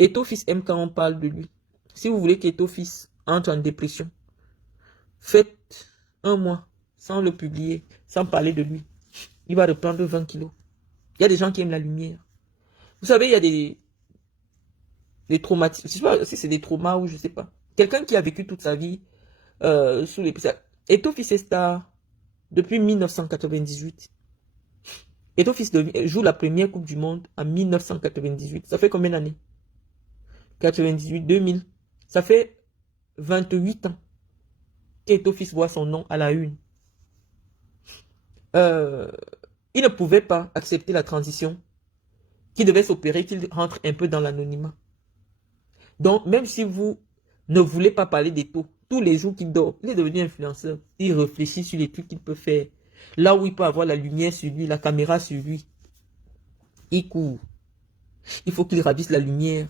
Eto'o Fils aime quand on parle de lui. Si vous voulez qu'Eto'o Fils entre en dépression, faites un mois sans le publier, sans parler de lui. Il va reprendre 20 kilos. Il y a des gens qui aiment la lumière. Vous savez, il y a des traumatismes. Je sais pas si c'est des traumas ou je sais pas. Quelqu'un qui a vécu toute sa vie sous les... Eto'o Fils est star depuis 1998. Eto'o Fils joue la première Coupe du Monde en 1998. Ça fait combien d'années? 98, 2000. Ça fait 28 ans qu'Eto'o Fils voit son nom à la une. Il ne pouvait pas accepter la transition qui devait s'opérer, qu'il rentre un peu dans l'anonymat. Donc, même si vous ne voulez pas parler d'Eto'o, tous les jours qu'il dort, il est devenu influenceur. Il réfléchit sur les trucs qu'il peut faire. Là où il peut avoir la lumière sur lui, la caméra sur lui, il court. Il faut qu'il ravisse la lumière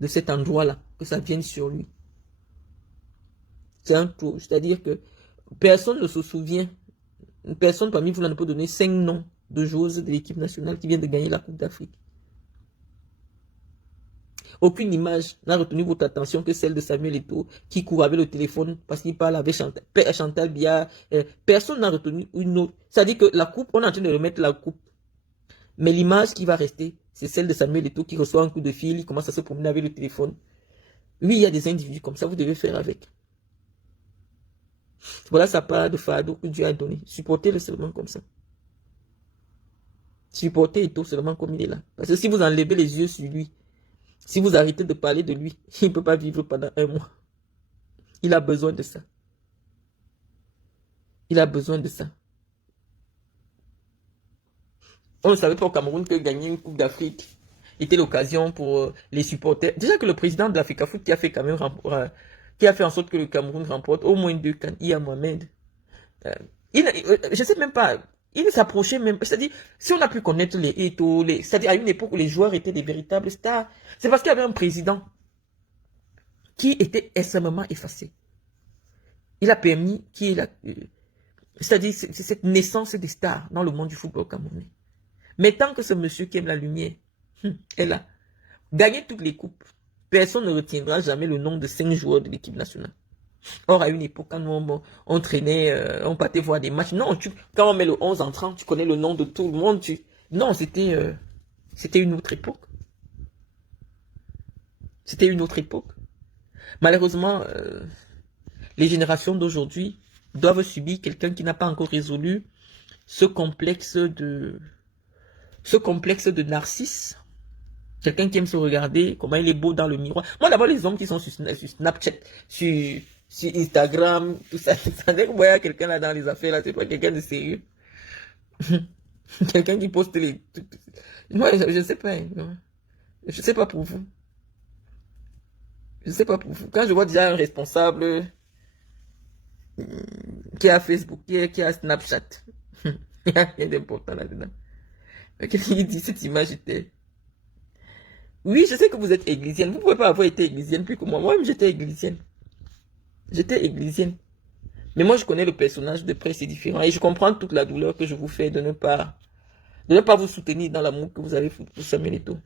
de cet endroit-là, que ça vienne sur lui. C'est un tour. C'est-à-dire que personne ne se souvient, personne parmi vous ne peut donner 5 noms de joueuses de l'équipe nationale qui vient de gagner la Coupe d'Afrique. Aucune image n'a retenu votre attention que celle de Samuel Eto'o qui court avec le téléphone parce qu'il parle avec Chantal Biya. Personne n'a retenu une autre. C'est-à-dire que la coupe, on est en train de remettre la coupe. Mais l'image qui va rester, c'est celle de Samuel Eto'o qui reçoit un coup de fil, il commence à se promener avec le téléphone. Oui, il y a des individus comme ça, vous devez faire avec. Voilà sa part de fardeau que Dieu a donné. Supportez-le seulement comme ça. Supportez Eto'o seulement comme il est là. Parce que si vous enlevez les yeux sur lui, si vous arrêtez de parler de lui, il ne peut pas vivre pendant un mois. Il a besoin de ça. Il a besoin de ça. On ne savait pas au Cameroun que gagner une Coupe d'Afrique était l'occasion pour les supporters. Déjà que le président de l'Africa Foot qui a fait quand même qui a fait en sorte que le Cameroun remporte au moins 2 CAN, Iya Mohamed. Je ne sais même pas. Il ne s'approchait même. C'est-à-dire, si on a pu connaître les Eto'o, c'est-à-dire à une époque où les joueurs étaient des véritables stars, c'est parce qu'il y avait un président qui était extrêmement effacé. Il a permis c'est-à-dire cette naissance des stars dans le monde du football camerounais. Mais tant que ce monsieur qui aime la lumière est là, gagner toutes les coupes, personne ne retiendra jamais le nom de 5 joueurs de l'équipe nationale. Or, à une époque, quand on traînait, on partait voir des matchs. Non, quand on met le 11 entrant, tu connais le nom de tout le monde. Non, c'était une autre époque. C'était une autre époque. Malheureusement, les générations d'aujourd'hui doivent subir quelqu'un qui n'a pas encore résolu ce complexe de narcisse. Quelqu'un qui aime se regarder, comment il est beau dans le miroir. Moi, d'abord, les hommes qui sont sur Snapchat, sur Instagram, tout ça, ça veut dire qu'il y a quelqu'un là dans les affaires, là, c'est pas quelqu'un de sérieux. Quelqu'un qui poste les... Moi, je sais pas. Je sais pas pour vous. Je sais pas pour vous. Quand je vois déjà un responsable qui a Facebook, qui a Snapchat, il n'y a rien d'important là-dedans. Quelqu'un qui dit cette image était... Oui, je sais que vous êtes églisienne. Vous ne pouvez pas avoir été églisienne plus que moi. Moi-même, j'étais églisienne. J'étais églisienne. Mais moi, je connais le personnage de près, c'est différent. Et je comprends toute la douleur que je vous fais de ne pas vous soutenir dans l'amour que vous avez pour Samuel Eto'o.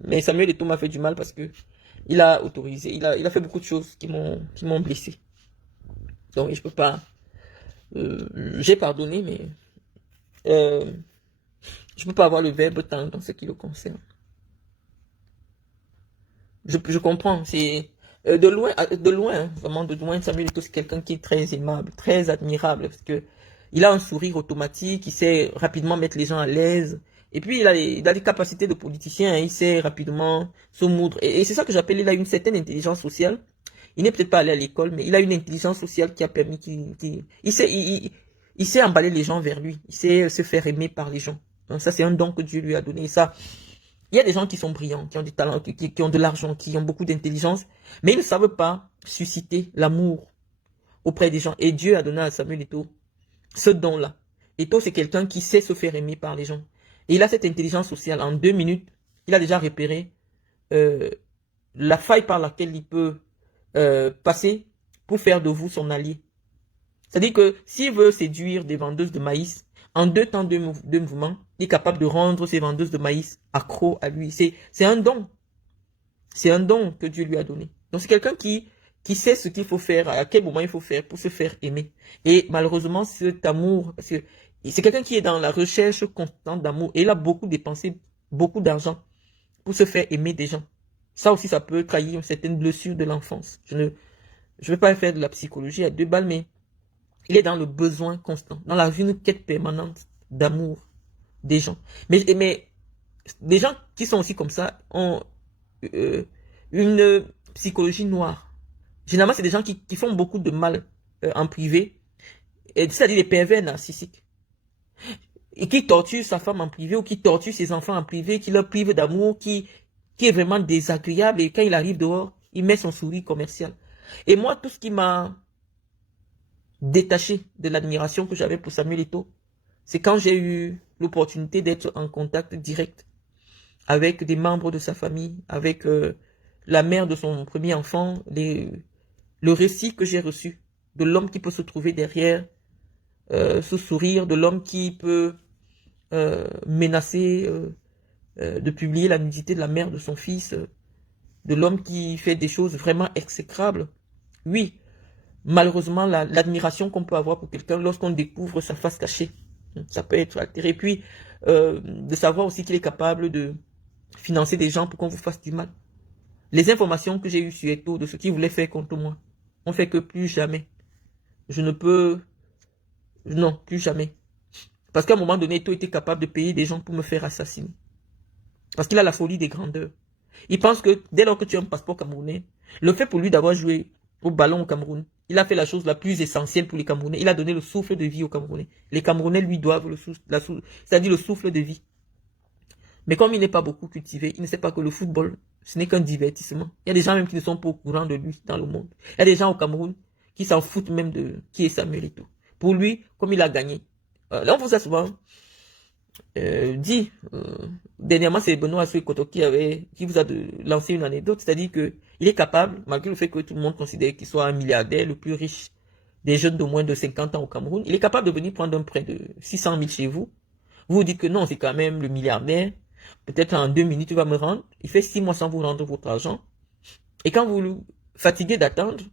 Mais Samuel Eto'o m'a fait du mal parce que il a autorisé, il a fait beaucoup de choses qui m'ont blessé. Donc, je peux pas... j'ai pardonné, mais... je peux pas avoir le verbe tant dans ce qui le concerne. Je comprends, c'est de loin, vraiment de loin, Samuel Eto'o, c'est quelqu'un qui est très aimable, très admirable, parce que il a un sourire automatique, il sait rapidement mettre les gens à l'aise, et puis il a des capacités de politicien, hein, il sait rapidement se moudre, et c'est ça que j'appelle, il a une certaine intelligence sociale. Il n'est peut-être pas allé à l'école, mais il a une intelligence sociale qui a permis il sait emballer les gens vers lui, il sait se faire aimer par les gens. Donc ça, c'est un don que Dieu lui a donné, et ça... Il y a des gens qui sont brillants, qui ont du talent, qui ont de l'argent, qui ont beaucoup d'intelligence, mais ils ne savent pas susciter l'amour auprès des gens. Et Dieu a donné à Samuel Eto'o ce don-là. Eto'o, c'est quelqu'un qui sait se faire aimer par les gens. Et il a cette intelligence sociale. En 2 minutes, il a déjà repéré la faille par laquelle il peut passer pour faire de vous son allié. C'est-à-dire que s'il veut séduire des vendeuses de maïs, en 2 temps de mouvement, il est capable de rendre ces vendeuses de maïs accro à lui. C'est un don. C'est un don que Dieu lui a donné. Donc c'est quelqu'un qui sait ce qu'il faut faire, à quel moment il faut faire pour se faire aimer. Et malheureusement, cet amour, parce que c'est quelqu'un qui est dans la recherche constante d'amour. Et il a beaucoup dépensé beaucoup d'argent pour se faire aimer des gens. Ça aussi, ça peut trahir une certaine blessure de l'enfance. Je ne vais pas faire de la psychologie à 2 balles, mais il est dans le besoin constant, dans une quête permanente d'amour des gens. Mais des gens qui sont aussi comme ça ont une psychologie noire. Généralement, c'est des gens qui font beaucoup de mal en privé, c'est-à-dire des pervers narcissiques, et qui torturent sa femme en privé ou qui torturent ses enfants en privé, qui leur privent d'amour, qui est vraiment désagréable, et quand il arrive dehors, il met son sourire commercial. Et moi, tout ce qui m'a détaché de l'admiration que j'avais pour Samuel Eto'o, c'est quand j'ai eu l'opportunité d'être en contact direct avec des membres de sa famille, avec la mère de son premier enfant, le récit que j'ai reçu de l'homme qui peut se trouver derrière ce sourire, de l'homme qui peut menacer de publier la nudité de la mère de son fils, de l'homme qui fait des choses vraiment exécrables. Oui, malheureusement, l'admiration qu'on peut avoir pour quelqu'un lorsqu'on découvre sa face cachée, ça peut être altéré. Puis, de savoir aussi qu'il est capable de financer des gens pour qu'on vous fasse du mal. Les informations que j'ai eues sur Eto'o de ce qu'il voulait faire contre moi ont fait que plus jamais. Je ne peux... Non, plus jamais. Parce qu'à un moment donné, Eto'o était capable de payer des gens pour me faire assassiner. Parce qu'il a la folie des grandeurs. Il pense que dès lors que tu as un passeport camerounais, le fait pour lui d'avoir joué au ballon au Cameroun, il a fait la chose la plus essentielle pour les Camerounais. Il a donné le souffle de vie aux Camerounais. Les Camerounais lui doivent c'est-à-dire le souffle de vie. Mais comme il n'est pas beaucoup cultivé, il ne sait pas que le football, ce n'est qu'un divertissement. Il y a des gens même qui ne sont pas au courant de lui dans le monde. Il y a des gens au Cameroun qui s'en foutent même de qui est Samuel Eto'o. Pour lui, comme il a gagné. Là, on vous a souvent dit, dernièrement, c'est Benoît Assoy-Koto qui vous a lancé une anecdote, c'est-à-dire que il est capable, malgré le fait que tout le monde considère qu'il soit un milliardaire, le plus riche des jeunes de moins de 50 ans au Cameroun, il est capable de venir prendre un prêt de 600 000 chez vous. Vous vous dites que non, c'est quand même le milliardaire. Peut-être en 2 minutes, il va me rendre. Il fait 6 mois sans vous rendre votre argent. Et quand vous le fatiguez d'attendre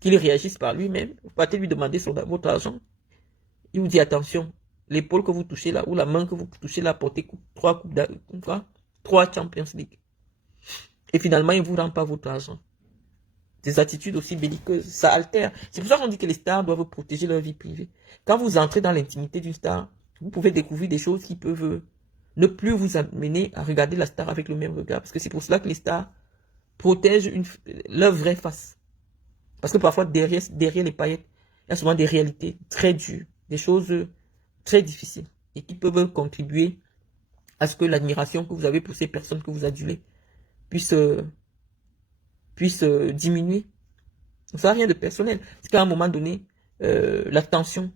qu'il réagisse par lui-même, vous partez lui demander votre argent. Il vous dit attention, l'épaule que vous touchez là, ou la main que vous touchez là, portez 3 Champions League. Et finalement, il ne vous rend pas votre argent. Des attitudes aussi belliqueuses, ça altère. C'est pour ça qu'on dit que les stars doivent protéger leur vie privée. Quand vous entrez dans l'intimité d'une star, vous pouvez découvrir des choses qui peuvent ne plus vous amener à regarder la star avec le même regard. Parce que c'est pour cela que les stars protègent leur vraie face. Parce que parfois, derrière les paillettes, il y a souvent des réalités très dures, des choses très difficiles, et qui peuvent contribuer à ce que l'admiration que vous avez pour ces personnes que vous adulez puisse diminuer. Ça n'a rien de personnel. C'est qu'à un moment donné, la tension.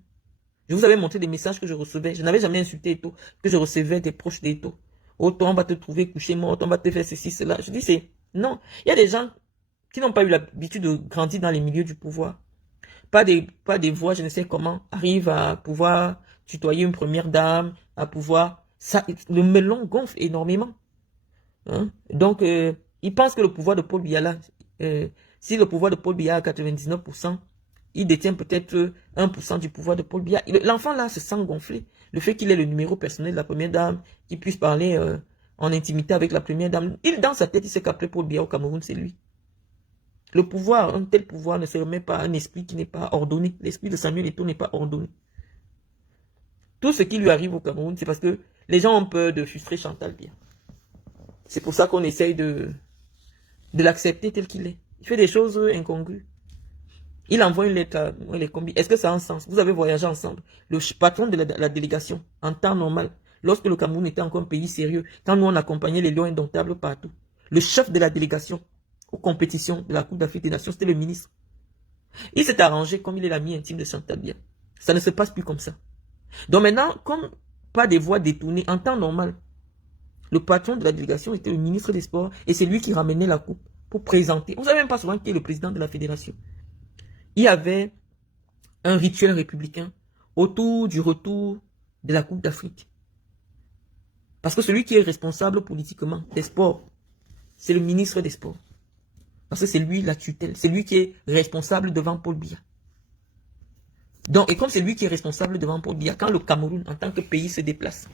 Je vous avais montré des messages que je recevais. Je n'avais jamais insulté Eto'o, que je recevais des proches d'Eto'o. Oh, toi, on va te trouver couché mort, on va te faire ceci, cela. Je dis, c'est non. Il y a des gens qui n'ont pas eu l'habitude de grandir dans les milieux du pouvoir. Pas des voix, je ne sais comment, arrivent à pouvoir tutoyer une première dame, à pouvoir... Ça, le melon gonfle énormément. Hein? Donc, ils pensent que le pouvoir de Paul Biya, si le pouvoir de Paul Biya a 99%, il détient peut-être 1% du pouvoir de Paul Biya. L'enfant là se sent gonflé. Le fait qu'il ait le numéro personnel de la première dame, qu'il puisse parler en intimité avec la première dame, dans sa tête, il sait qu'après Paul Biya au Cameroun, c'est lui. Le pouvoir, un tel pouvoir ne se remet pas à un esprit qui n'est pas ordonné. L'esprit de Samuel Eto'o n'est pas ordonné. Tout ce qui lui arrive au Cameroun, c'est parce que les gens ont peur de frustrer Chantal Biya. C'est pour ça qu'on essaye de l'accepter tel qu'il est. Il fait des choses incongrues. Il envoie une lettre à les combis. Est-ce que ça a un sens? Vous avez voyagé ensemble. Le patron de la délégation, en temps normal, lorsque le Cameroun était encore un pays sérieux, quand nous on accompagnait les lions indomptables partout, le chef de la délégation aux compétitions de la Coupe d'Afrique des Nations, c'était le ministre. Il s'est arrangé comme il est l'ami intime de Chantal Biya. Ça ne se passe plus comme ça. Donc maintenant, comme pas des voix détournées, en temps normal, le patron de la délégation était le ministre des Sports et c'est lui qui ramenait la coupe pour présenter. On ne savait même pas souvent qui est le président de la fédération. Il y avait un rituel républicain autour du retour de la Coupe d'Afrique. Parce que celui qui est responsable politiquement des sports, c'est le ministre des Sports. Parce que c'est lui la tutelle, c'est lui qui est responsable devant Paul Biya. Donc, et comme c'est lui qui est responsable devant Paul Biya, quand le Cameroun, en tant que pays, se déplace,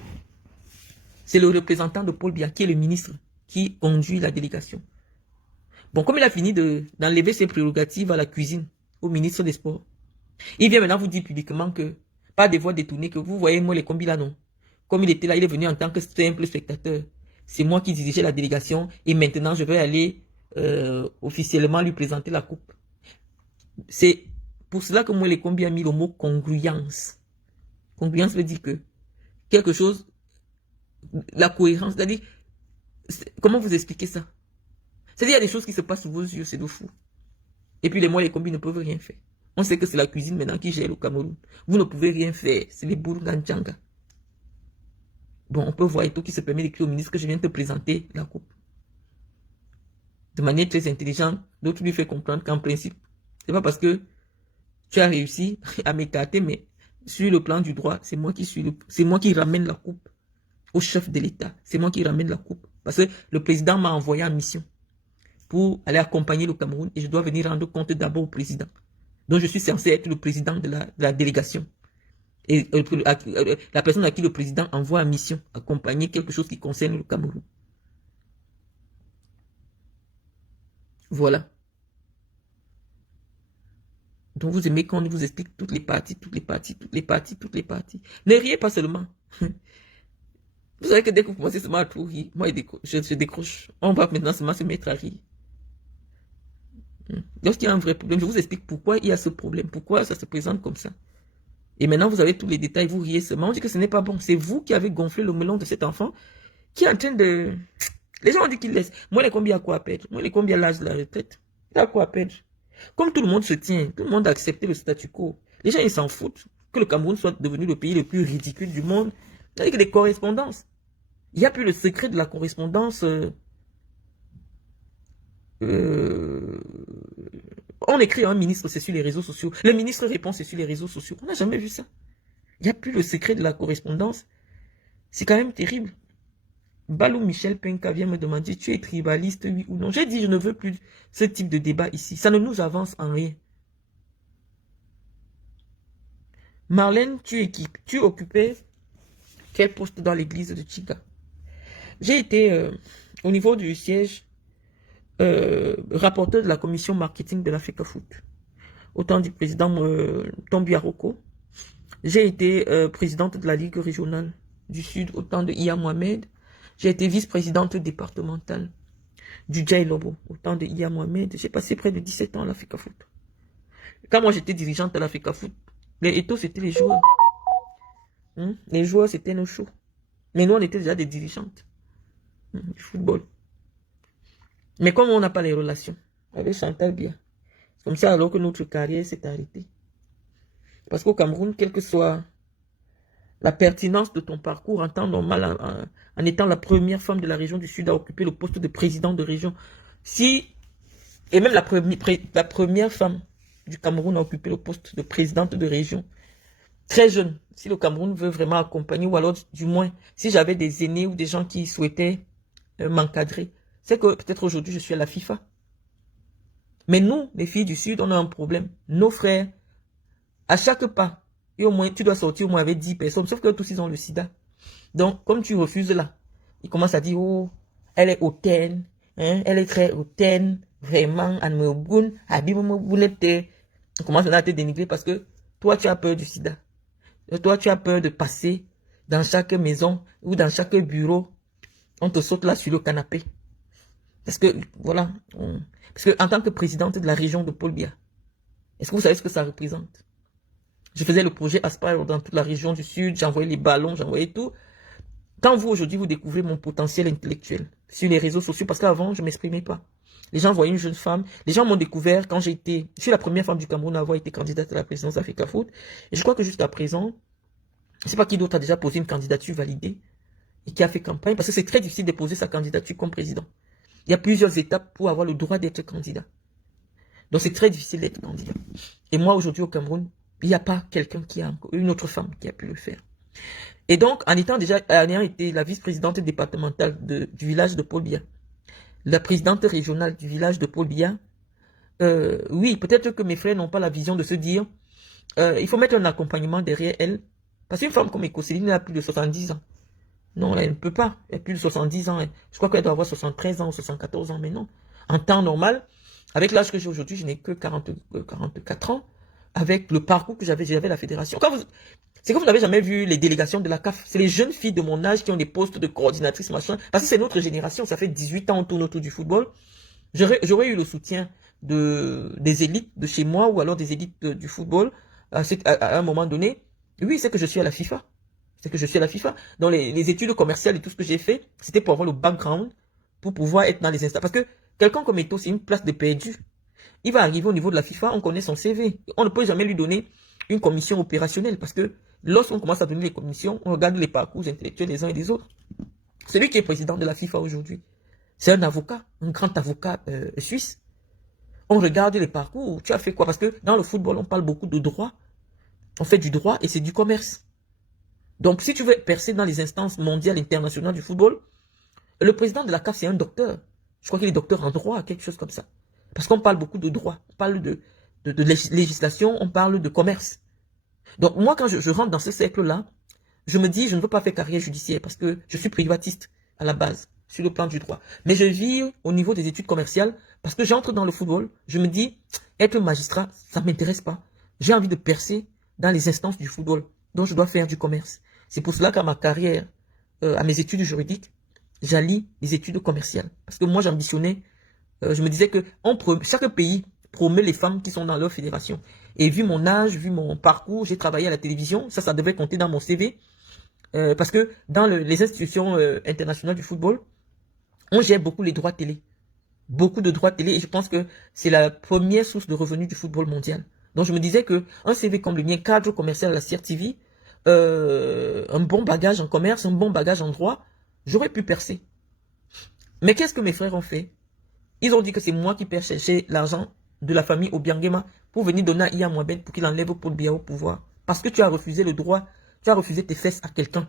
c'est le représentant de Paul Biya, qui est le ministre, qui conduit la délégation. Bon, comme il a fini d'enlever ses prérogatives à la cuisine, au ministre des Sports, il vient maintenant vous dire publiquement que, pas des voix détournées, que vous voyez, moi, les combis là, non. Comme il était là, il est venu en tant que simple spectateur. C'est moi qui dirigeais la délégation, et maintenant, je vais aller officiellement lui présenter la coupe. C'est pour cela que moi, les combis a mis le mot congruence. Congruence veut dire que quelque chose, la cohérence, c'est-à-dire, comment vous expliquer ça? C'est-à-dire, il y a des choses qui se passent sous vos yeux, c'est de fou. Et puis, les combis ne peuvent rien faire. On sait que c'est la cuisine maintenant qui gère le Cameroun. Vous ne pouvez rien faire, c'est les Bourganjanga. Bon, on peut voir et tout qui se permet d'écrire au ministre que je viens de te présenter la coupe. De manière très intelligente, d'autres lui fait comprendre qu'en principe, c'est pas parce que tu as réussi à m'écarter, mais sur le plan du droit, c'est moi qui ramène la coupe au chef de l'État. C'est moi qui ramène la coupe. Parce que le président m'a envoyé en mission pour aller accompagner le Cameroun et je dois venir rendre compte d'abord au président. Donc je suis censé être le président de la délégation. Et la personne à qui le président envoie en mission, accompagner quelque chose qui concerne le Cameroun. Voilà. Donc vous aimez qu'on vous explique toutes les parties. Ne riez pas seulement. Vous savez que dès que vous commencez seulement à tout rire, moi je décroche. On va maintenant seulement se mettre à rire. Lorsqu'il y a un vrai problème, je vous explique pourquoi il y a ce problème, pourquoi ça se présente comme ça. Et maintenant, vous avez tous les détails, vous riez seulement. On dit que ce n'est pas bon. C'est vous qui avez gonflé le melon de cet enfant qui est en train de... Les gens ont dit qu'il laisse. Moi, les combien à quoi à perdre? Moi, les combien à l'âge de la retraite? Il a quoi à perdre? Comme tout le monde se tient, tout le monde a accepté le statu quo. Les gens, ils s'en foutent. Que le Cameroun soit devenu le pays le plus ridicule du monde. Avec des correspondances. Il n'y a plus le secret de la correspondance... On écrit à un ministre, c'est sur les réseaux sociaux. Le ministre répond, c'est sur les réseaux sociaux. On n'a jamais vu ça. Il n'y a plus le secret de la correspondance. C'est quand même terrible. Balou Michel Penka vient me demander, tu es tribaliste, oui ou non? J'ai dit, je ne veux plus ce type de débat ici. Ça ne nous avance en rien. Marlène, tu occupais quel poste dans l'église de Chiga? J'ai été au niveau du siège rapporteur de la commission marketing de l'Africa Foot. Au temps du président Tombi Aroko. J'ai été présidente de la Ligue régionale du Sud au temps de Iya Mohamed. J'ai été vice-présidente départementale du Djaï Lobo au temps de Iya Mohamed. J'ai passé près de 17 ans à l'Africa Foot. Quand moi j'étais dirigeante à l'Africa Foot, les étos c'était les joueurs. Les joueurs c'était nos shows. Mais nous on était déjà des dirigeantes du football. Mais comme on n'a pas les relations avec Chantal Biya, c'est comme ça alors que notre carrière s'est arrêtée. Parce qu'au Cameroun, quelle que soit la pertinence de ton parcours en temps normal, en étant la première femme de la région du Sud à occuper le poste de président de région, et même la première femme du Cameroun à occuper le poste de présidente de région, très jeune, si le Cameroun veut vraiment accompagner, ou alors du moins, si j'avais des aînés ou des gens qui souhaitaient m'encadrer, c'est que peut-être aujourd'hui je suis à la FIFA. Mais nous, les filles du Sud, on a un problème. Nos frères, à chaque pas, et au moins, tu dois sortir au moins avec 10 personnes, sauf que tous ils ont le sida. Donc, comme tu refuses là, ils commencent à dire, oh, elle est hautaine, hein, elle est très hautaine, vraiment, on commence à te dénigrer parce que toi, tu as peur du sida. Toi, tu as peur de passer dans chaque maison ou dans chaque bureau. On te saute là sur le canapé. Parce que, voilà, parce que en tant que présidente de la région de Paul Biya, est-ce que vous savez ce que ça représente? Je faisais le projet Aspire dans toute la région du Sud, j'envoyais les ballons, j'envoyais tout. Quand vous, aujourd'hui, vous découvrez mon potentiel intellectuel sur les réseaux sociaux, parce qu'avant, je ne m'exprimais pas. Les gens voyaient une jeune femme. Les gens m'ont découvert quand je suis la première femme du Cameroun à avoir été candidate à la présidence d'Africa Foot. Et je crois que jusqu'à présent, je ne sais pas qui d'autre a déjà posé une candidature validée et qui a fait campagne, parce que c'est très difficile de poser sa candidature comme président. Il y a plusieurs étapes pour avoir le droit d'être candidat. Donc c'est très difficile d'être candidat. Et moi, aujourd'hui, au Cameroun, il n'y a pas quelqu'un une autre femme qui a pu le faire. Et donc, en ayant été la vice-présidente départementale du village de Paul Biya, la présidente régionale du village de Paul Biya, oui, peut-être que mes frères n'ont pas la vision de se dire, il faut mettre un accompagnement derrière elle. Parce qu'une femme comme Écosséline a plus de 70 ans. Non, elle ne peut pas. Elle a plus de 70 ans. Je crois qu'elle doit avoir 73 ans ou 74 ans, mais non. En temps normal, avec l'âge que j'ai aujourd'hui, je n'ai que 44 ans. Avec le parcours que j'avais la fédération. C'est que vous n'avez jamais vu les délégations de la CAF. C'est les jeunes filles de mon âge qui ont des postes de coordinatrice, machin. Parce que c'est notre génération. Ça fait 18 ans, on tourne autour du football. J'aurais eu le soutien des élites de chez moi ou alors des élites du football à un moment donné. Oui, c'est que je suis à la FIFA. C'est que je suis à la FIFA. Dans les études commerciales et tout ce que j'ai fait, c'était pour avoir le background, pour pouvoir être dans les instances. Parce que quelqu'un comme Eto'o, c'est une place de perdu. Il va arriver au niveau de la FIFA, on connaît son CV. On ne peut jamais lui donner une commission opérationnelle parce que lorsqu'on commence à donner les commissions, on regarde les parcours intellectuels des uns et des autres. Celui qui est président de la FIFA aujourd'hui, c'est un avocat, un grand avocat suisse. On regarde les parcours. Tu as fait quoi? Parce que dans le football, on parle beaucoup de droit. On fait du droit et c'est du commerce. Donc, si tu veux percer dans les instances mondiales, internationales du football, le président de la CAF, c'est un docteur. Je crois qu'il est docteur en droit, quelque chose comme ça. Parce qu'on parle beaucoup de droit. On parle de législation, on parle de commerce. Donc, moi, quand je rentre dans ce cercle-là, je me dis, je ne veux pas faire carrière judiciaire parce que je suis privatiste à la base, sur le plan du droit. Mais je vis au niveau des études commerciales parce que j'entre dans le football. Je me dis, être magistrat, ça ne m'intéresse pas. J'ai envie de percer dans les instances du football. Donc, je dois faire du commerce. C'est pour cela qu'à ma carrière, à mes études juridiques, j'allie les études commerciales. Parce que moi, j'ambitionnais, je me disais que chaque pays promet les femmes qui sont dans leur fédération. Et vu mon âge, vu mon parcours, j'ai travaillé à la télévision, ça devait compter dans mon CV. Parce que dans les institutions internationales du football, on gère beaucoup les droits télé. Beaucoup de droits télé. Et je pense que c'est la première source de revenus du football mondial. Donc je me disais que un CV comme le mien, cadre commercial à la CRTV, un bon bagage en commerce, un bon bagage en droit, j'aurais pu percer. Mais qu'est-ce que mes frères ont fait? Ils ont dit que c'est moi qui perds chercher l'argent de la famille Obiangema pour venir donner à Iya Mohamed pour qu'il enlève Paul Biya au pouvoir. Parce que tu as refusé le droit, tu as refusé tes fesses à quelqu'un.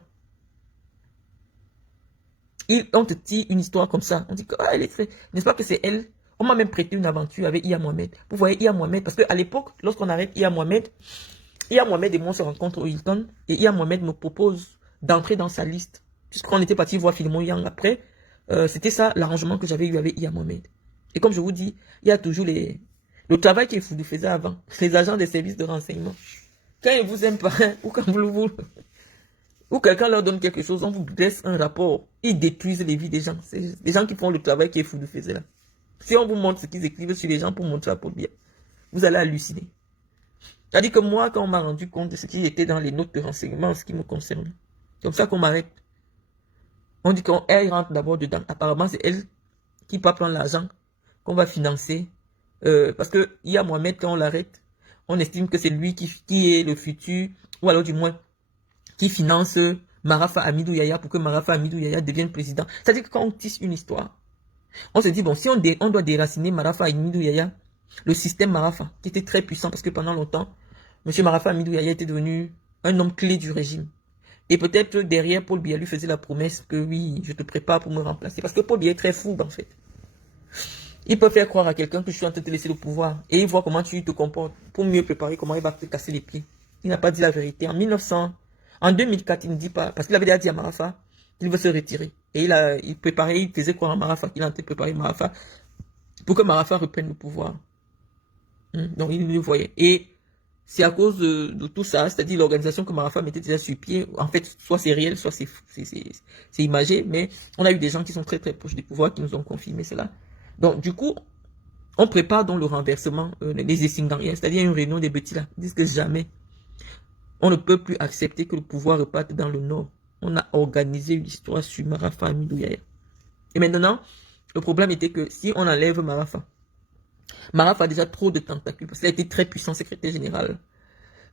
On te dit une histoire comme ça. On dit que, elle est fait. N'est-ce pas que c'est elle? On m'a même prêté une aventure avec Iya Mohamed. Vous voyez Iya Mohamed, parce qu'à l'époque, lorsqu'on arrête Iya Mohamed et moi on se rencontrent au Hilton, et Iya Mohamed me propose d'entrer dans sa liste. Puisqu'on était parti voir Philemon Yang après, c'était ça l'arrangement que j'avais eu avec Iya Mohamed. Et comme je vous dis, il y a toujours le travail qu'il faisait avant, les agents des services de renseignement. Quand ils vous aiment pas, ou quand ou quelqu'un leur donne quelque chose, on vous laisse un rapport, ils détruisent les vies des gens. C'est des gens qui font le travail qui est fou de faisait là. Si on vous montre ce qu'ils écrivent sur les gens pour montrer à Paul Biya, vous allez halluciner. C'est-à-dire que moi, quand on m'a rendu compte de ce qui était dans les notes de renseignement, ce qui me concerne, comme ça qu'on m'arrête. On dit qu'elle rentre d'abord dedans. Apparemment, c'est elle qui va prendre l'argent qu'on va financer. Parce que Iya Mohamed, quand on l'arrête, on estime que c'est lui qui est le futur, ou alors du moins, qui finance Marafa Hamidou Yahya pour que Marafa Hamidou Yahya devienne président. C'est-à-dire que quand on tisse une histoire, on se dit, bon, si on doit déraciner Marafa Hamidou Yahya, le système Marafa, qui était très puissant, parce que pendant longtemps, M. Marafa Hamidou Yahya était devenu un homme clé du régime. Et peut-être derrière, Paul Biya lui faisait la promesse que oui, je te prépare pour me remplacer. Parce que Paul Biya est très fou, en fait. Il peut faire croire à quelqu'un que je suis en train de te laisser le pouvoir. Et il voit comment tu te comportes pour mieux préparer comment il va te casser les pieds. Il n'a pas dit la vérité. En 2004, il ne dit pas, parce qu'il avait déjà dit à Marafa qu'il veut se retirer. Et il préparait, il faisait croire à Marafa qu'il est en train de préparer Marafa pour que Marafa reprenne le pouvoir. Donc il le voyait. Et c'est à cause de tout ça, c'est-à-dire l'organisation que Marafa mettait déjà sur pied, en fait, soit c'est réel, soit c'est imagé, mais on a eu des gens qui sont très très proches du pouvoir qui nous ont confirmé cela. Donc du coup, on prépare donc le renversement des Essingariens, c'est-à-dire une réunion des petits là, ils disent que jamais, on ne peut plus accepter que le pouvoir reparte dans le nord. On a organisé une histoire sur Marafa Hamidou Yahya. Et maintenant, le problème était que si on enlève Marafa a déjà trop de tentacules, parce qu'il a été très puissant secrétaire général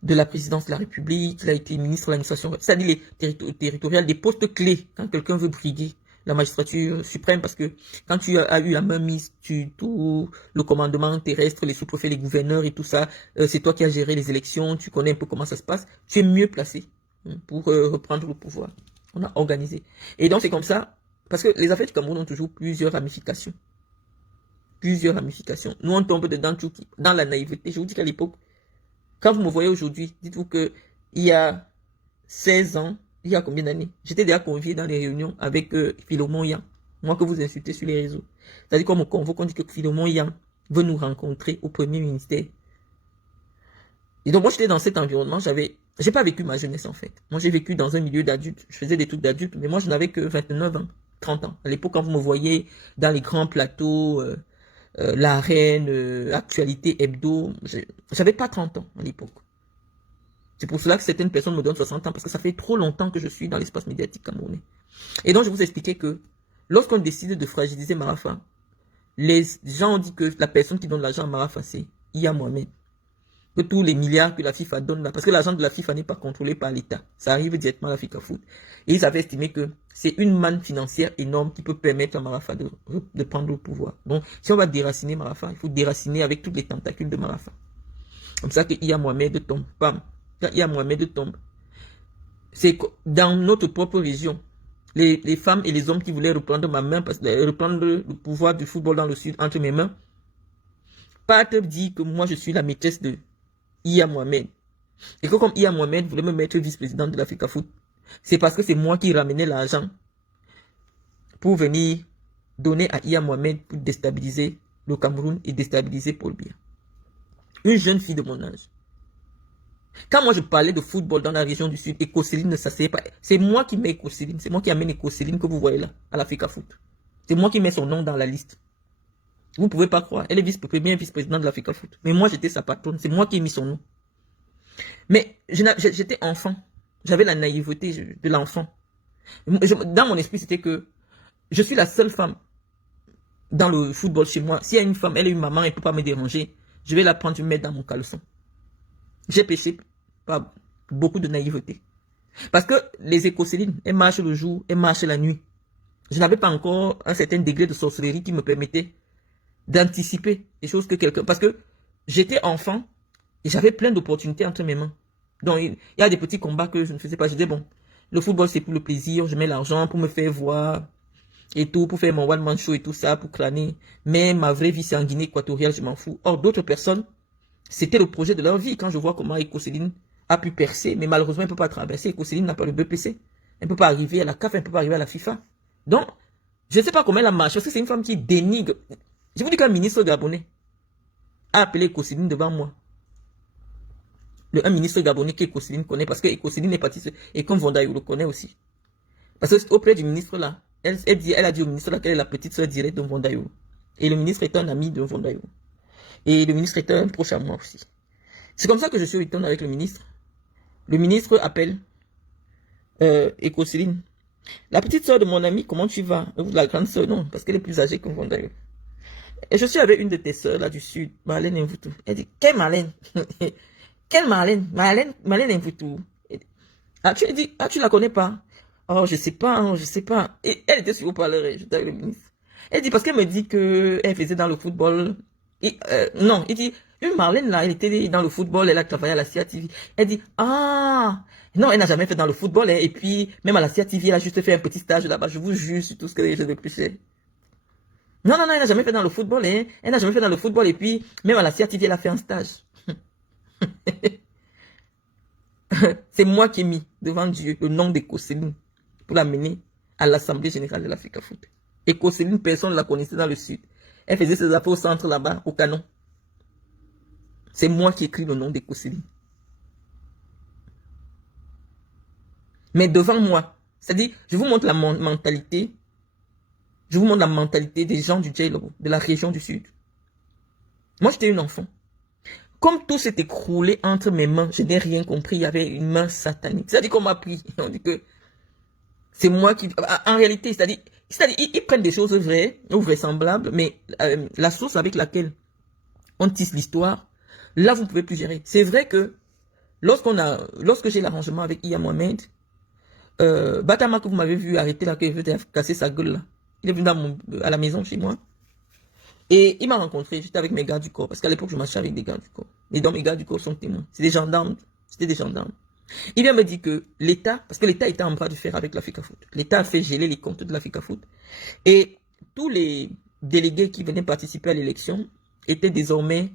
de la présidence de la République, il a été ministre de l'administration, c'est-à-dire les territoriales, des postes clés, quand quelqu'un veut briguer la magistrature suprême, parce que quand tu as eu la main mise sur tout le commandement terrestre, les sous-préfets, les gouverneurs et tout ça, c'est toi qui as géré les élections, tu connais un peu comment ça se passe, tu es mieux placé pour reprendre le pouvoir. On a organisé. Et donc c'est comme ça, parce que les affaires du Cameroun ont toujours plusieurs ramifications. plusieurs ramifications. Nous, on tombe dedans tout, dans la naïveté. Je vous dis qu'à l'époque, quand vous me voyez aujourd'hui, dites-vous que il y a 16 ans, il y a combien d'années, j'étais déjà convié dans les réunions avec Philomon Yang, moi que vous insultez sur les réseaux. C'est-à-dire qu'on me convoque, on dit que Philomon Yang veut nous rencontrer au premier ministère. Et donc moi j'étais dans cet environnement, j'ai pas vécu ma jeunesse en fait. Moi j'ai vécu dans un milieu d'adultes, je faisais des trucs d'adultes, mais moi je n'avais que 29 ans, 30 ans. À l'époque quand vous me voyez dans les grands plateaux, La Reine, Actualité Hebdo, j'avais pas 30 ans à l'époque. C'est pour cela que certaines personnes me donnent 60 ans, parce que ça fait trop longtemps que je suis dans l'espace médiatique camerounais. Et donc, je vous expliquais que lorsqu'on décide de fragiliser Marafa, les gens ont dit que la personne qui donne l'argent à Marafa, c'est Iya Mohamed. Que tous les milliards que la FIFA donne là, parce que l'argent de la FIFA n'est pas contrôlé par l'État, ça arrive directement à la FIFA Foot. Et ils avaient estimé que c'est une manne financière énorme qui peut permettre à Marafa de prendre le pouvoir. Donc, si on va déraciner Marafa, il faut déraciner avec toutes les tentacules de Marafa. Comme ça que Iya Mohamed tombe. Bam. Quand Iya Mohamed tombe, c'est dans notre propre région, les femmes et les hommes qui voulaient reprendre ma main, reprendre le pouvoir du football dans le sud entre mes mains, partent dit que moi je suis la maîtresse de Iya Mohamed. Et que comme Iya Mohamed voulait me mettre vice-présidente de l'Africa Foot, c'est parce que c'est moi qui ramenais l'argent pour venir donner à Iya Mohamed pour déstabiliser le Cameroun et déstabiliser Paul Biya. Une jeune fille de mon âge. Quand moi je parlais de football dans la région du Sud, Ecoseline ne s'asseyait pas. C'est moi qui mets Ecoseline. C'est moi qui amène Ecoseline que vous voyez là, à l'Africa Foot. C'est moi qui mets son nom dans la liste. Vous ne pouvez pas croire. Elle est première vice-présidente de l'Africa Foot. Mais moi j'étais sa patronne. C'est moi qui ai mis son nom. Mais j'étais enfant. J'avais la naïveté de l'enfant. Dans mon esprit, c'était que je suis la seule femme dans le football chez moi. S'il y a une femme, elle est une maman, elle ne peut pas me déranger. Je vais la prendre, je vais mettre dans mon caleçon. J'ai péché par beaucoup de naïveté. Parce que les écocélines, elles marchent le jour, elles marchent la nuit. Je n'avais pas encore un certain degré de sorcellerie qui me permettait d'anticiper les choses que quelqu'un... Parce que j'étais enfant et j'avais plein d'opportunités entre mes mains. Donc il y a des petits combats que je ne faisais pas. Je disais, bon, le football c'est pour le plaisir, je mets l'argent pour me faire voir et tout, pour faire mon one-man show et tout ça, pour crâner. Mais ma vraie vie c'est en Guinée équatoriale, je m'en fous. Or d'autres personnes, c'était le projet de leur vie. Quand je vois comment Ecoseline a pu percer, mais malheureusement, elle ne peut pas traverser. Ecoseline n'a pas le BPC. Elle ne peut pas arriver à la CAF, elle ne peut pas arriver à la FIFA. Donc, je ne sais pas comment elle a marché, parce que c'est une femme qui dénigre. Je vous dis qu'un ministre gabonais a appelé Ecoseline devant moi. Un ministre gabonais qu'Ecoseline connaît, parce que Ecoseline est partie, et comme Vondayo le connaît aussi. Parce que auprès du ministre là, elle a dit au ministre là qu'elle est la petite soeur directe de Vondayo. Et le ministre est un ami de Vondayo. Et le ministre était un proche à moi aussi. C'est comme ça que je suis retourné avec le ministre. Le ministre appelle Ecoseline. La petite soeur de mon ami, comment tu vas? La grande soeur, non, parce qu'elle est plus âgée que vous d'ailleurs. Et je suis avec une de tes soeurs là du sud, Marlène Mvutu. Elle dit, quelle Marlène? Quelle Marlène? Marlène Mvutu. Tu la connais pas? Oh, je sais pas, je sais pas. Et elle était sur le parleur, j'étais avec le ministre. Elle dit, parce qu'elle me dit qu'elle faisait dans le football. Non, il dit, une Marlène là, elle était dans le football, elle a travaillé à la CIATV. Elle dit, ah, non, elle n'a jamais fait dans le football, hein, et puis, même à la CIATV, elle a juste fait un petit stage là-bas, je vous jure sur tout ce que je de plus fait. Non, elle n'a jamais fait dans le football, hein, elle n'a jamais fait dans le football, et puis, même à la CIATV, elle a fait un stage. C'est moi qui ai mis devant Dieu le nom d'Ecoseline pour l'amener à l'Assemblée Générale de l'Africa Foot. Ecoseline, personne ne la connaissait dans le sud. Elle faisait ses affaires au centre là-bas, au canon. C'est moi qui écris le nom d'Ecoseline. Mais devant moi, c'est-à-dire, je vous montre la mentalité. Je vous montre la mentalité des gens du Djailobo, de la région du sud. Moi, j'étais une enfant. Comme tout s'est écroulé entre mes mains, je n'ai rien compris. Il y avait une main satanique. C'est-à-dire qu'on m'a pris. On dit que c'est moi qui... En réalité, c'est-à-dire ils prennent des choses vraies ou vraisemblables, mais la source avec laquelle on tisse l'histoire, là, vous ne pouvez plus gérer. C'est vrai que lorsque j'ai l'arrangement avec Iya Mohamed, Batama que vous m'avez vu arrêter là, que je vais casser sa gueule là, il est venu à la maison chez moi. Et il m'a rencontré, j'étais avec mes gars du corps, parce qu'à l'époque, je marchais avec des gars du corps. Et donc, mes gars du corps sont témoins. C'est des gendarmes, c'était des gendarmes. Il vient me dire que l'État, parce que l'État était en bras de fer avec l'Africa Foot, l'État a fait geler les comptes de l'Africa Foot. Et tous les délégués qui venaient participer à l'élection étaient désormais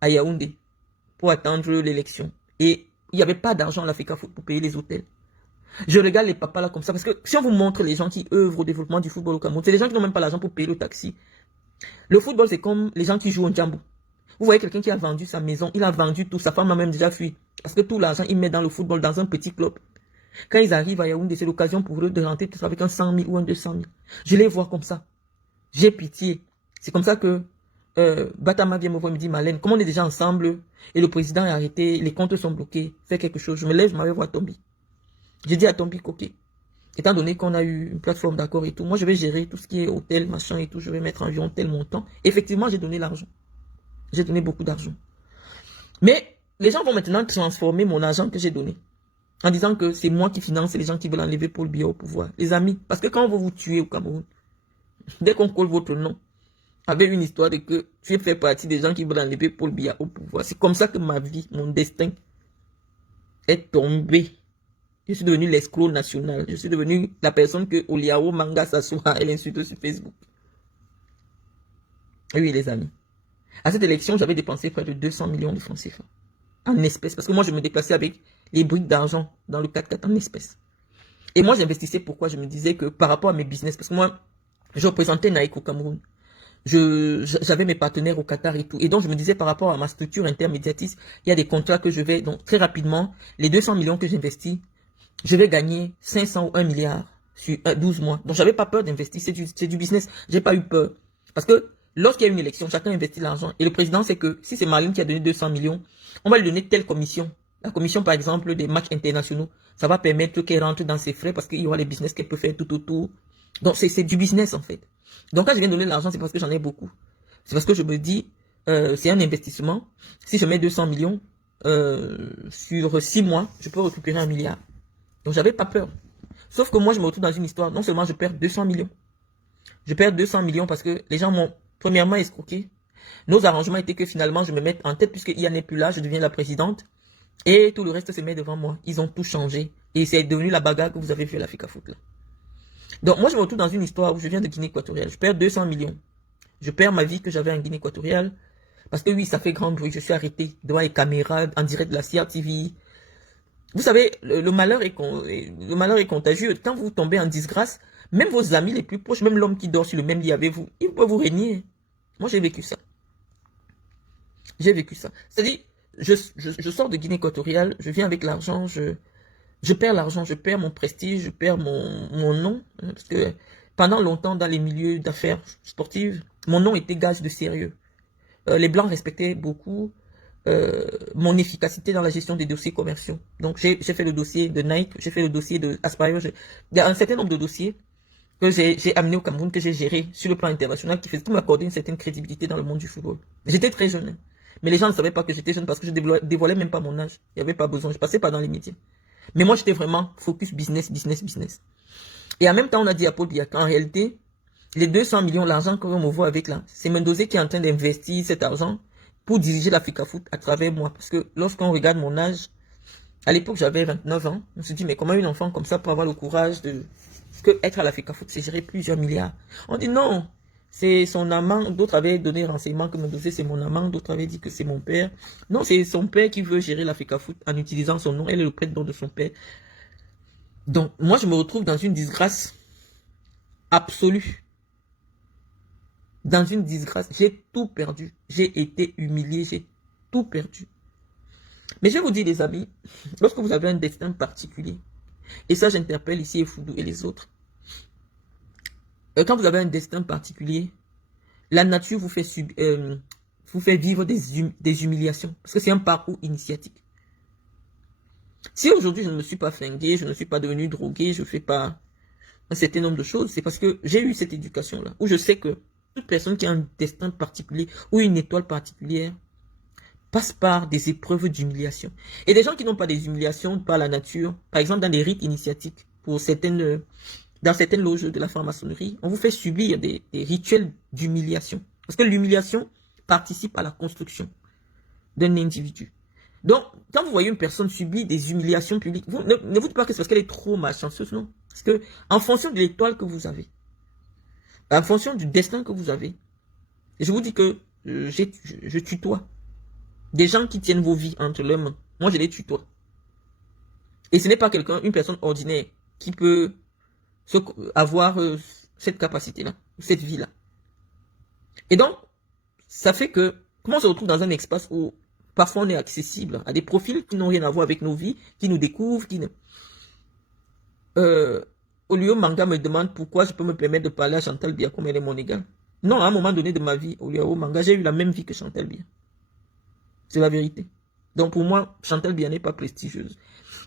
à Yaoundé pour attendre l'élection. Et il n'y avait pas d'argent à l'Africa Foot pour payer les hôtels. Je regarde les papas là comme ça, parce que si on vous montre les gens qui œuvrent au développement du football au Cameroun, c'est les gens qui n'ont même pas l'argent pour payer le taxi. Le football, c'est comme les gens qui jouent au djambou. Vous voyez quelqu'un qui a vendu sa maison, il a vendu tout, sa femme a même déjà fui. Parce que tout l'argent, il met dans le football, dans un petit club. Quand ils arrivent à Yaoundé, c'est l'occasion pour eux de rentrer peut-être avec un 100 000 ou un 200 000. Je les vois comme ça. J'ai pitié. C'est comme ça que Batama vient me voir et me dit, Marlène, comme on est déjà ensemble et le président est arrêté, les comptes sont bloqués, fais quelque chose. Je me lève, je m'avais voir Tombi. J'ai dit à Tombi, ok, étant donné qu'on a eu une plateforme d'accord et tout, moi je vais gérer tout ce qui est hôtel, machin et tout, je vais mettre environ tel montant. Effectivement, j'ai donné l'argent. J'ai donné beaucoup d'argent. Mais les gens vont maintenant transformer mon argent que j'ai donné en disant que c'est moi qui finance les gens qui veulent enlever Paul Biya au pouvoir. Les amis, parce que quand on veut vous tuer au Cameroun, dès qu'on colle votre nom avec une histoire de que tu fais partie des gens qui veulent enlever Paul Biya au pouvoir, c'est comme ça que ma vie, mon destin est tombé. Je suis devenu l'escroc national. Je suis devenu la personne que Oliao Manga s'assoit et insulte sur Facebook. Oui, les amis. À cette élection, j'avais dépensé près de 200 millions de francs CFA. En espèces. Parce que moi, je me déplaçais avec les briques d'argent dans le 4x4 en espèces. Et moi, j'investissais pourquoi? Je me disais que par rapport à mes business, parce que moi, je représentais Nike au Cameroun. J'avais mes partenaires au Qatar et tout. Et donc, je me disais par rapport à ma structure intermédiatiste, il y a des contrats que je vais, donc très rapidement, les 200 millions que j'investis, je vais gagner 500 ou 1 milliard sur 12 mois. Donc, j'avais pas peur d'investir. C'est du business. J'ai pas eu peur. Parce que lorsqu'il y a une élection, chacun investit l'argent. Et le président sait que si c'est Marlène qui a donné 200 millions, on va lui donner telle commission. La commission, par exemple, des matchs internationaux. Ça va permettre qu'elle rentre dans ses frais parce qu'il y aura les business qu'elle peut faire tout autour. Donc, c'est du business, en fait. Donc, quand je viens donner l'argent, c'est parce que j'en ai beaucoup. C'est parce que je me dis, c'est un investissement. Si je mets 200 millions sur 6 mois, je peux récupérer 1 milliard. Donc, j'avais pas peur. Sauf que moi, je me retrouve dans une histoire. Non seulement je perds 200 millions. Je perds 200 millions parce que les gens m'ont premièrement escroqué. Nos arrangements étaient que finalement, je me mette en tête puisque Yann n'est plus là, je deviens la présidente. Et tout le reste se met devant moi. Ils ont tout changé. Et c'est devenu la bagarre que vous avez fait à l'Africa Foot là. Donc, moi, je me retrouve dans une histoire où je viens de Guinée équatoriale. Je perds 200 millions. Je perds ma vie que j'avais en Guinée équatoriale. Parce que oui, ça fait grand bruit. Je suis arrêté devant les caméras en direct de la CRTV. Vous savez, le malheur est contagieux. Quand vous tombez en disgrâce, même vos amis les plus proches, même l'homme qui dort sur le même lit avec vous, il peut vous régner. Moi, j'ai vécu ça. J'ai vécu ça. C'est-à-dire, je sors de Guinée équatoriale, je viens avec l'argent, je perds l'argent, je perds mon prestige, je perds mon nom. Parce que pendant longtemps, dans les milieux d'affaires sportives, mon nom était gage de sérieux. Les Blancs respectaient beaucoup mon efficacité dans la gestion des dossiers commerciaux. Donc, j'ai fait le dossier de Nike, j'ai fait le dossier de Aspire. Il y a un certain nombre de dossiers que j'ai amené au Cameroun, que j'ai géré sur le plan international, qui fait tout m'accorder une certaine crédibilité dans le monde du football. J'étais très jeune, hein. Mais les gens ne savaient pas que j'étais jeune parce que je dévoilais même pas mon âge. Il n'y avait pas besoin, je passais pas dans les médias. Mais moi, j'étais vraiment focus business, business, business. Et en même temps, on a dit à Paul Biya qu'en réalité, les 200 millions, l'argent que l'on me voit avec là, c'est Mendoza qui est en train d'investir cet argent pour diriger l'Africa Foot à travers moi. Parce que lorsqu'on regarde mon âge, à l'époque, j'avais 29 ans. On se dit, mais comment une enfant comme ça peut avoir le courage de... Parce que être à l'Africa Foot, c'est gérer plusieurs milliards. On dit non, c'est son amant. D'autres avaient donné renseignement que Mendoza, c'est mon amant. D'autres avaient dit que c'est mon père. Non, c'est son père qui veut gérer l'Africa Foot en utilisant son nom. Elle est le prête-nom de son père. Donc, moi, je me retrouve dans une disgrâce absolue. Dans une disgrâce. J'ai tout perdu. J'ai été humilié. J'ai tout perdu. Mais je vais vous dire, les amis, lorsque vous avez un destin particulier, et ça, j'interpelle ici Foudou et les autres, quand vous avez un destin particulier, la nature vous fait vivre des humiliations. Parce que c'est un parcours initiatique. Si aujourd'hui, je ne me suis pas flingué, je ne suis pas devenu drogué, je ne fais pas un certain nombre de choses, c'est parce que j'ai eu cette éducation-là, où je sais que toute personne qui a un destin particulier ou une étoile particulière passe par des épreuves d'humiliation. Et des gens qui n'ont pas des humiliations par la nature, par exemple dans des rites initiatiques, dans certaines loges de la franc-maçonnerie, on vous fait subir des rituels d'humiliation. Parce que l'humiliation participe à la construction d'un individu. Donc, quand vous voyez une personne subir des humiliations publiques, ne vous dites pas que c'est parce qu'elle est trop malchanceuse, non. Parce que, en fonction de l'étoile que vous avez, En fonction du destin que vous avez. Et je vous dis que je tutoie. Des gens qui tiennent vos vies entre leurs mains. Moi, je les tutoie. Et ce n'est pas quelqu'un, une personne ordinaire qui peut avoir cette capacité-là, cette vie-là. Et donc, ça fait que, comment on se retrouve dans un espace où parfois on est accessible à des profils qui n'ont rien à voir avec nos vies, qui nous découvrent, qui ne... Olio Manga me demande pourquoi je peux me permettre de parler à Chantal Biya comme elle est mon égale. Non, à un moment donné de ma vie, Olio Manga, j'ai eu la même vie que Chantal Biya. C'est la vérité. Donc pour moi, Chantal Biya n'est pas prestigieuse.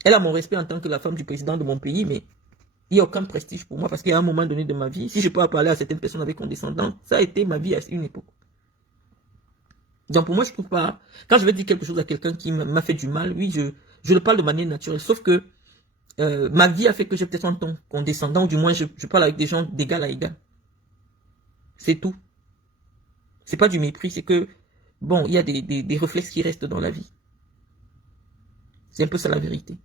Elle a mon respect en tant que la femme du président de mon pays, mais il n'y a aucun prestige pour moi parce qu'à un moment donné de ma vie, si je peux parler à certaines personnes avec condescendance, ça a été ma vie à une époque. Donc pour moi, je trouve pas... Quand je vais dire quelque chose à quelqu'un qui m'a fait du mal, oui, je le parle de manière naturelle. Sauf que ma vie a fait que j'ai peut-être un ton condescendant, ou du moins je parle avec des gens d'égal à égal. C'est tout. C'est pas du mépris, c'est que, bon, il y a des réflexes qui restent dans la vie. C'est un peu ça la vérité.